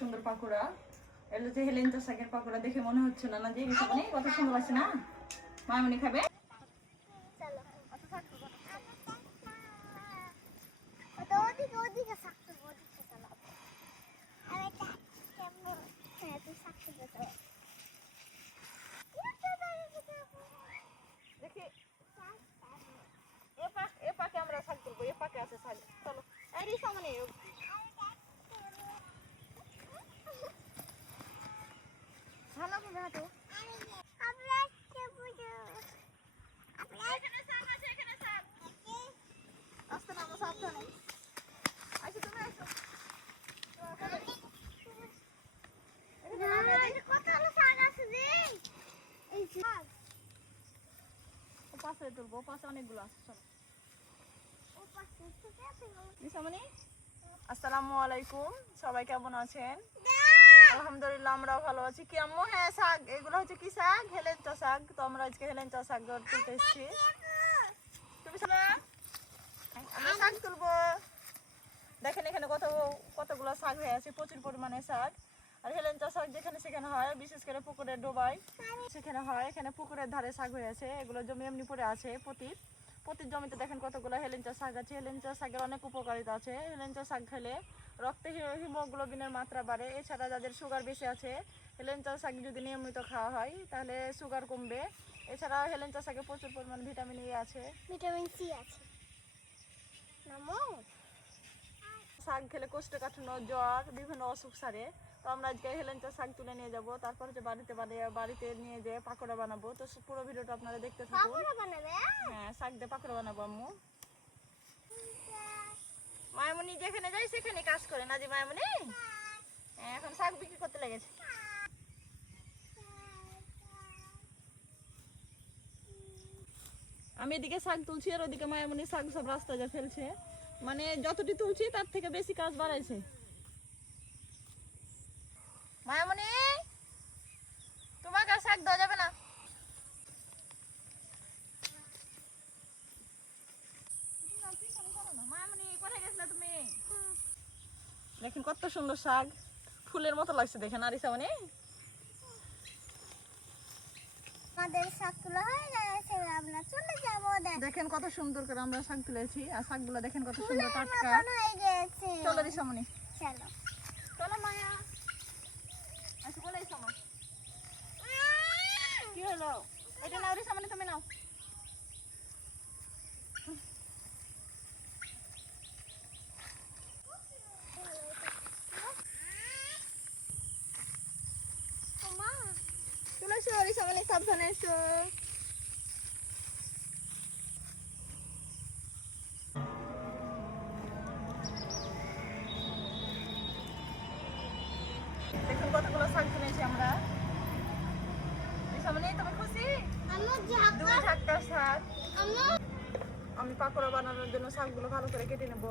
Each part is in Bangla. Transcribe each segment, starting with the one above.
সুন্দর পাকোড়া। এটা হচ্ছে হেলেঞ্চা শাকের পাকোড়া, দেখে মনে হচ্ছে না না যে রিসামনি কত সুন্দর লাগছে না? মায়ামনি খাবে? দেখি এ পাকে আমরা শাক তুলবো, এ পাকে আছে শাক। চলো এই রিসামনি ভালো করে হাঁটো। আস্তে নামো, সাবধানে। আচ্ছা তুমি আসো। পাশে তুলবো, পাশে অনেকগুলো আছে। চলো রিসামনি, আসসালামু আলাইকুম, সবাই কেমন আছেন? আলহামদুলিল্লাহ আমরাও ভালো আছি। কি আম্মু? হ্যাঁ শাক, এগুলো হচ্ছে কি শাক? হেলেঞ্চা শাক। তো আমরা আজকে হেলেঞ্চা শাক তুলতে এসেছি। তুমি আমরা শাক তুলবো। দেখেন এখানে কতগুলো শাক হয়ে আছে, প্রচুর পরিমাণে শাক। আর হেলেঞ্চা শাক যেখানে সেখানে হয়, বিশেষ করে পুকুরের ডোবায় সেখানে হয়। এখানে পুকুরের ধারে শাক হয়ে আছে, এগুলো জমি এমনি পড়ে আছে। প্রতি জমিতে দেখেন কতগুলো হেলেঞ্চা শাক আছে। হেলেঞ্চা শাকের অনেক উপকারিতা আছে। হেলেঞ্চা শাক খেলে রক্তে হিমোগ্লোবিনের মাত্রা বাড়ে। এছাড়া যাদের সুগার বেশি আছে, হেলেঞ্চা শাক যদি নিয়মিত খাওয়া হয় তাহলে সুগার কমবে। এছাড়া হেলেঞ্চা শাকে প্রচুর পরিমাণ ভিটামিন ই আছে, ভিটামিন সি আছে। শাক খেলে কোষ্ঠকাঠিন্য, জ্বর, বিভিন্ন অসুখ সারে। তো আমরা আজকে হেলেঞ্চা শাক তুলে নিয়ে যাব, তারপর হচ্ছে বাড়িতে নিয়ে যেয়ে পাকোড়া বানাবো। তো পুরো ভিডিওটা আপনারা দেখতে থাকুন। হ্যাঁ শাক দিয়ে পাকোড়া বানাবো আম্মু। মায়ামনি যেখানে যাই সেখানে কাজ করে না যে মায়ামনি এখন শাক বিক্রি করতে লেগেছে। আমি এদিকে শাক তুলছি আর ওদিকে মায়ামনি শাক সব রাস্তায় যা ফেলছে। মানে যতটি তুলছি তার থেকে বেশি কাজ বাড়াইছে। মায়ামনি তোমাকে আর শাক দেওয়া যাবে না। দেখেন কত সুন্দর শাক, ফুলের মতো লাগছে। দেখেন আরিসা মানে আমাদের শাক তোলা হয়ে গেছে, আমরা চলে যাব। দেখেন কত সুন্দর করে আমরা শাক তুলেছি। আর শাকগুলো দেখেন কত সুন্দর টাটকা হয়ে গেছে। চলো রিসামনি, চলো চলো মায়া। আচ্ছা বলে রিসামা কি হলো? এটা নাও রিসামনি, তুমি নাও। চলে এসো রিসামনি, সাবধানে এসো। দেখুন কতগুলো শাক তুলেছি আমরা। রিসামনি তুমি খুশি? দুই ঝাঁকটা শাক। আমি পাকোড়া বানানোর জন্য শাকগুলো ভালো করে কেটে নেব।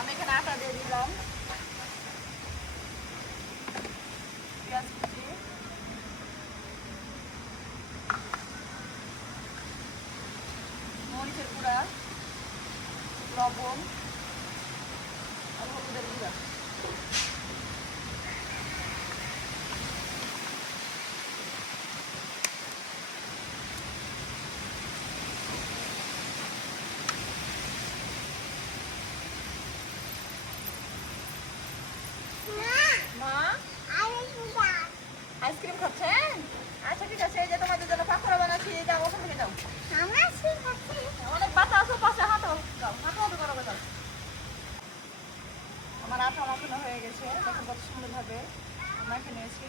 আমি এখানে আটা দিয়ে দিলাম, পেঁয়াজ কুচি, মরিচের গুঁড়া, লবণ আর হলুদের গুঁড়া। মা আইসক্রিম খাচ্ছেন? আচ্ছা ঠিক আছে, এই যে তোমাদের জন্য পাকোড়া বানাচ্ছি, যাও ওখান থেকে যাও। অনেক বাতাস, পাশে হাঁটো, যাও হাঁটো করো যাও। আমার আটা মাখানো হয়ে গেছে, দেখুন কত সুন্দরভাবে মাখে নিয়েছি।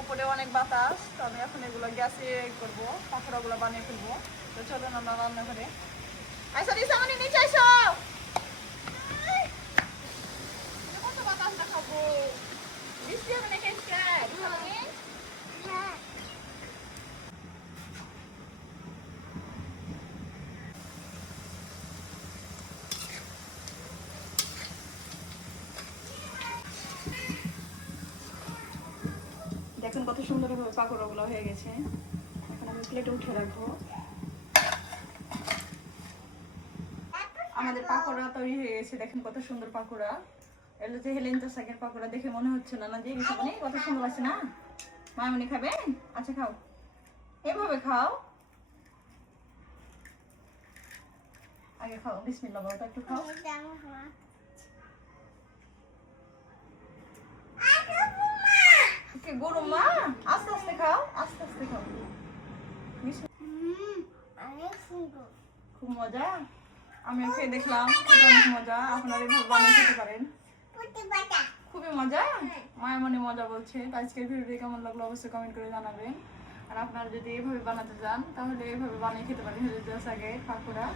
উপরে অনেক বাতাস, তো আমি এখন এগুলো গ্যাসে করবো, পাকোড়াগুলো বানিয়ে ফেলবো। তো চলুন আমরা রান্নাঘরে। আচ্ছা রিসামনি নিচে এসো, কত বাতাস দেখাবো। বৃষ্টি হবে নাকি রিসামনি? দেখছেন কত সুন্দরভাবে পাকোড়াগুলো হয়ে গেছে। এখন আমি প্লেটে উঠে রাখবো। আমাদের পাকোড়া তৈরি হয়ে গেছে, দেখেন কত সুন্দর পাকোড়া। এগুলো যে হেলেঞ্চা শাকের পাকোড়া, দেখে মনে হচ্ছে না না যে মানে কত সুন্দর আছে না? মামনি খাবেন? আচ্ছা খাও, এভাবে খাও, আগে খাও, বিসমিল্লাহ বলো তো, একটু খাও। ওকে গরু মা, আস্তে আস্তে খাও, আস্তে আস্তে খাও। খুব মজা, আমিও খেয়ে দেখলাম, খেতে অনেক মজা। আপনারা এভাবে বানিয়ে খেতে পারেন, খুবই মজা। মায়ামনি মজা বলছে। তো আজকের ভিডিওটি কেমন লাগলো অবশ্যই কমেন্ট করে জানাবেন। আর আপনারা যদি এইভাবে বানাতে চান তাহলে এইভাবে বানিয়ে খেতে পারেন হেলেঞ্চা শাকের পাকোড়া।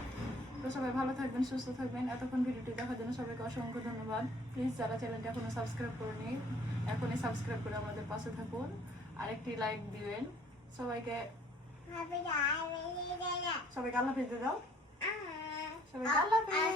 তো সবাই ভালো থাকবেন, সুস্থ থাকবেন। এতক্ষণ ভিডিওটি দেখার জন্য সবাইকে অসংখ্য ধন্যবাদ। প্লিজ যারা চ্যানেলটি এখনো সাবস্ক্রাইব করেনি, এখনই সাবস্ক্রাইব করে আমাদের পাশে থাকুন আর একটি লাইক দিবেন। সবাইকে সবাইকে আল্লাহ হাফেজ দিয়ে দাও। সবাইকে আল্লাহ হাফেজ।